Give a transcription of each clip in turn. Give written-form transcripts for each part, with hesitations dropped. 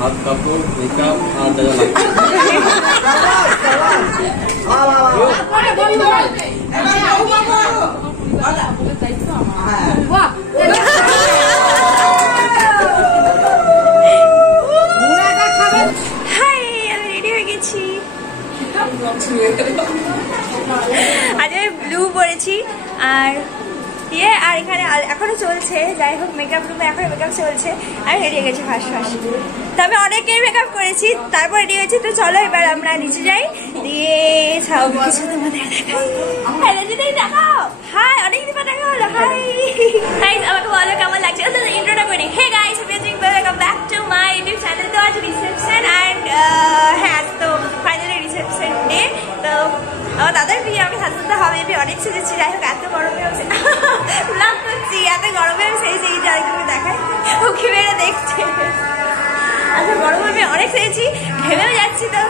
হাত কাপড় মেকআপ আর আজ আমি ব্লু পরেছি আর ইয়ে আর এখানে এখনো চলছে, যাই হোক মেকআপ রুমে এখনো মেকআপ চলছে। আমি রেডি হয়ে গেছি ফার্স্ট তো আমি অনেকেই মেকআপ করেছি, তারপর রেডি হয়েছি। তো চলো এবার আমরা নিচে যাই, দিয়ে সব কিছু তোমাদের দেখাই। দেখাও হাই, অনেকদিন পর দেখা হলো। হাই গাইস, আমাকে বলো কেমন লাগছে। ইন্ট্রোটা করি। Hey guys, welcome back to my YouTube channel. তো আজ রিসেপশন অ্যান্ড হ্যাঁ, তো ফাইনালি রিসেপশন ডে। তো আমার দাদার বিয়ে, আমি সাজতে হবে, আমি অনেক সেজেছি। যাই হোক এত গরমে ব্লগ করছি, এত গরমে আমি সেজেছি। এই যে আরেকটু দেখাই, উঁকি মেরে দেখছে। আচ্ছা, গরমে আমি অনেক সেজেছি, ঘেমেও যাচ্ছি। তো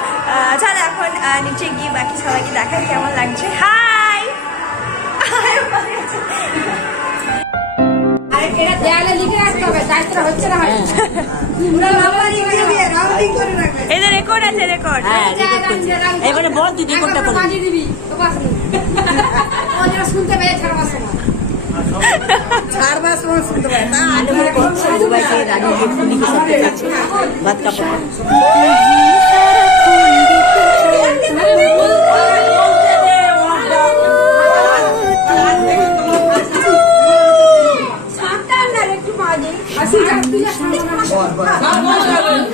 চলো এখন নিচে গিয়ে বাকি সবাইকে দেখাই কেমন লাগছে। হাই রেকর্ড আছে, রেকর্ড। এবারে বল তুই রেকর্ডটা করবি। শুনতে পেয়ে ছাড়বার সময় শুনতে পাই না। দুবাই থেকে রানী পুলিকে সাথে যাচ্ছে ভাত কাপড়।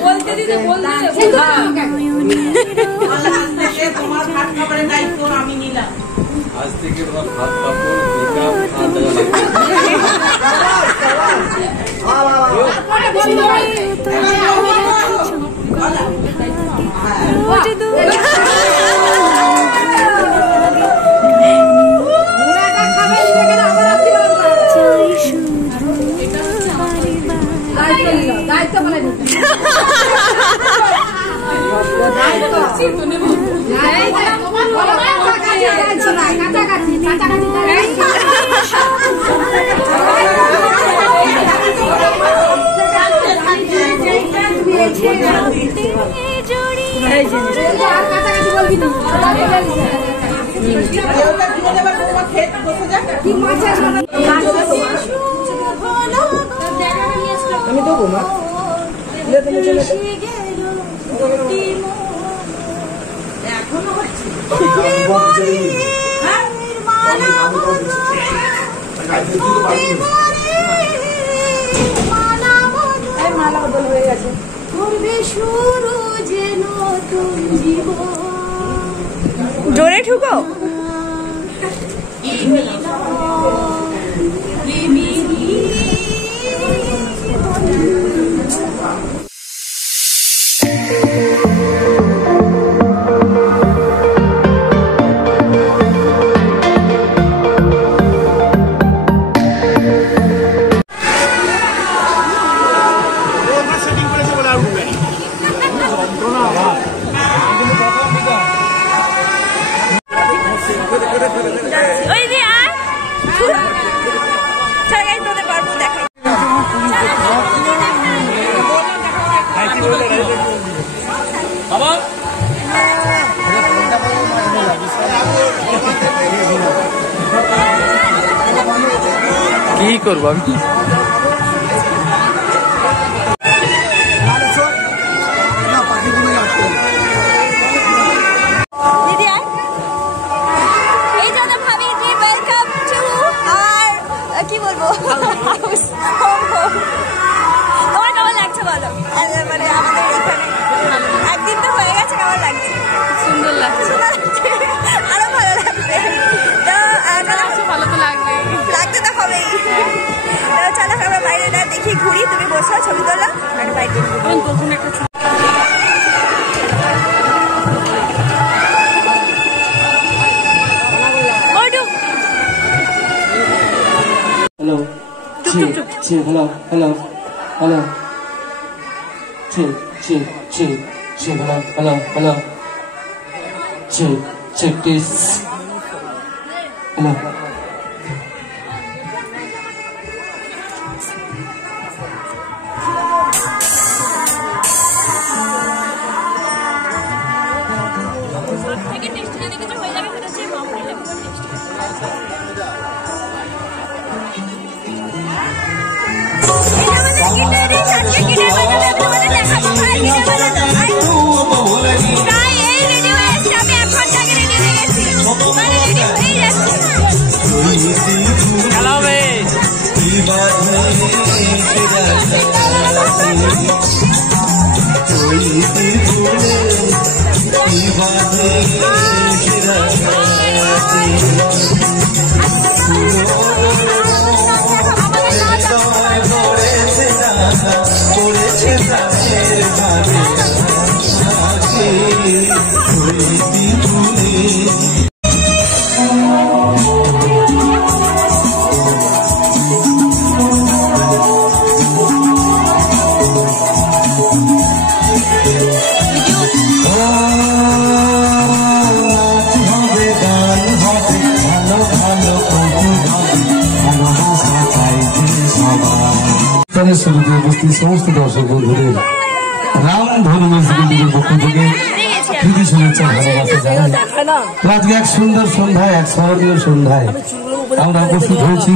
বলতে দিতে তোমার ভাত খাবারের দায়িত্ব আমি নিলাম। আজ থেকে তোমার হাত কাপড় মেকআপ দায়িত্ব বলে আমি দেবো না। এখনো হচ্ছে মালা বদল হয়ে গেছে। জোরে ঠুকো। কি করবো আমি? কি বলবো, তোমার কেমন লাগছে বলো? মানে আমাদের এখানে একদিন তো হয়ে গেছে, কেমন লাগছে? সুন্দর লাগছে, আরো ভালো লাগবে। তো ভালো তো লাগবে, লাগতে তো হবেই। চলো আমরা বাইরে দেখি, ঘুরি, তুমি বসো, ছবি তোলা আর বাইরে তখন একটা hello, hello, hello. Check, hello. Check this. Hello. খেলা হবে। শুরুতে উপস্থিত সমস্ত দর্শক বন্ধুদের রামধনু মিউজিক্যালের পক্ষ থেকে প্রীতি শুভেচ্ছা ভালোবাসা জানাই। আজকে এক সুন্দর সন্ধ্যায়, এক স্মরণীয় সন্ধ্যায় আমরা উপস্থিত হয়েছি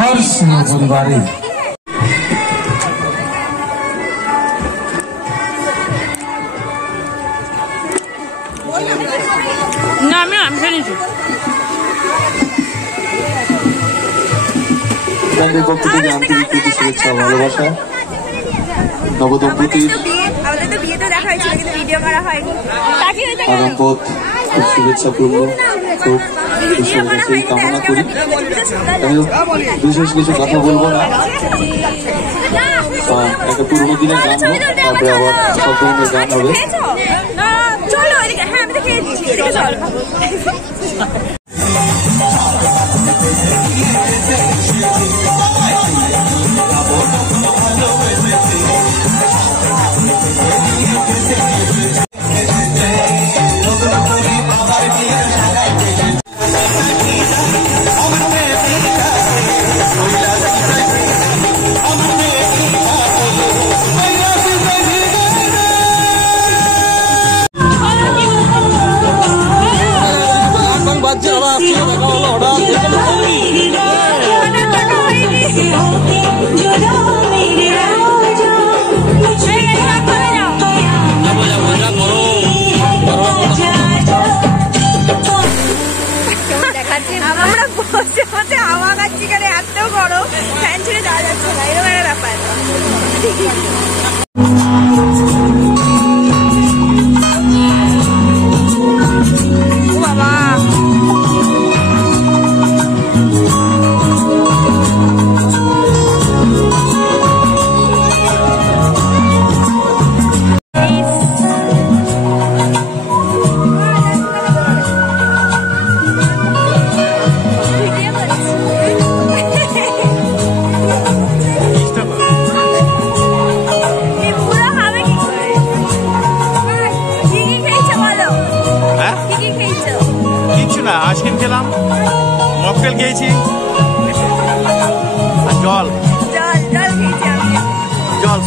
হর্ষিনী পরিবারে। না আমি ফেলেছি। আপনাদের পক্ষ থেকে আন্তরিক প্রীতি শুভেচ্ছা ভালোবাসা। নবদম্পতির আগাম পথ খুব শুভেচ্ছাপূর্ণ, খুব ঈশ্বরের কাছে কামনা করি। বিশেষ কিছু কথা বলবো না, একটা পুরোনো দিনের গান হোক, তারপরে আবার সব ধরনের গান হবে। আমরা বসে বসে হাওয়া খাচ্ছি, কারণ এত গরম, ফ্যান ছেড়ে যাওয়া যাচ্ছে না, এরকম একটা ব্যাপার। বাবা আইসক্রিম খেলাম, মকটেল খেয়েছি, আর জল খেয়েছি আমি। জল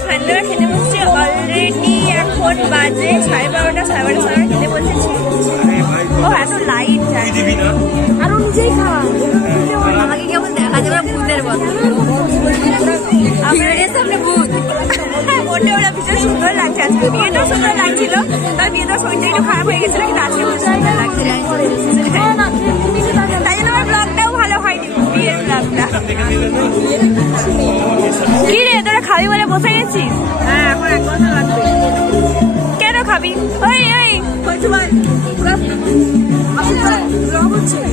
সন্ধ্যাবেলা খেতে বসছি, অলরেডি এখন বাজে 12:30, 12:30 খেতে বসেছি। ও এত লাইট আরো নিজেই খাওয়া, আমাকে কেমন দেখা যাবে ভূতের মতো। আপনার সামনে ভূত মোটে ওরা ভীষণ সুন্দর লাগছে। আজকে বিয়েটাও সুন্দর লাগছিল, তার বিয়েটা শরীরটা একটু খারাপ হয়ে গেছিল, কিন্তু আজকে খুব সুন্দর লাগছে। তাই জন্য আমার ব্লগটাও ভালো হয়নি, বিয়ের ব্লগটা। কি রে তোরা খাবি বলে বসে গেছিস? হ্যাঁ এখন 1 ঘন্টা লাগবে। কেন খাবি? ওই ওই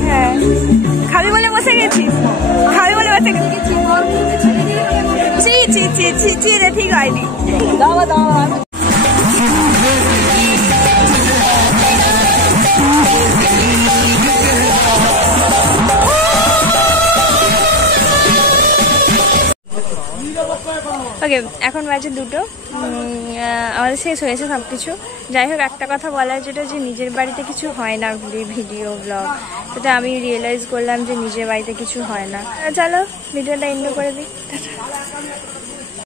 হ্যাঁ খাবি বলে বসে গেছিস, খাবি বলে বসে গেছিস। চি রে ঠিক হয়নি। ওকে এখন বাজে 2টো, আমাদের শেষ হয়েছে সব কিছু। যাই হোক একটা কথা বলার যেটা, যে নিজের বাড়িতে কিছু হয় না, ভিডিও ব্লগ, সেটা আমি রিয়েলাইজ করলাম যে নিজের বাড়িতে কিছু হয় না। চলো ভিডিওটা এন্ড করে দিই।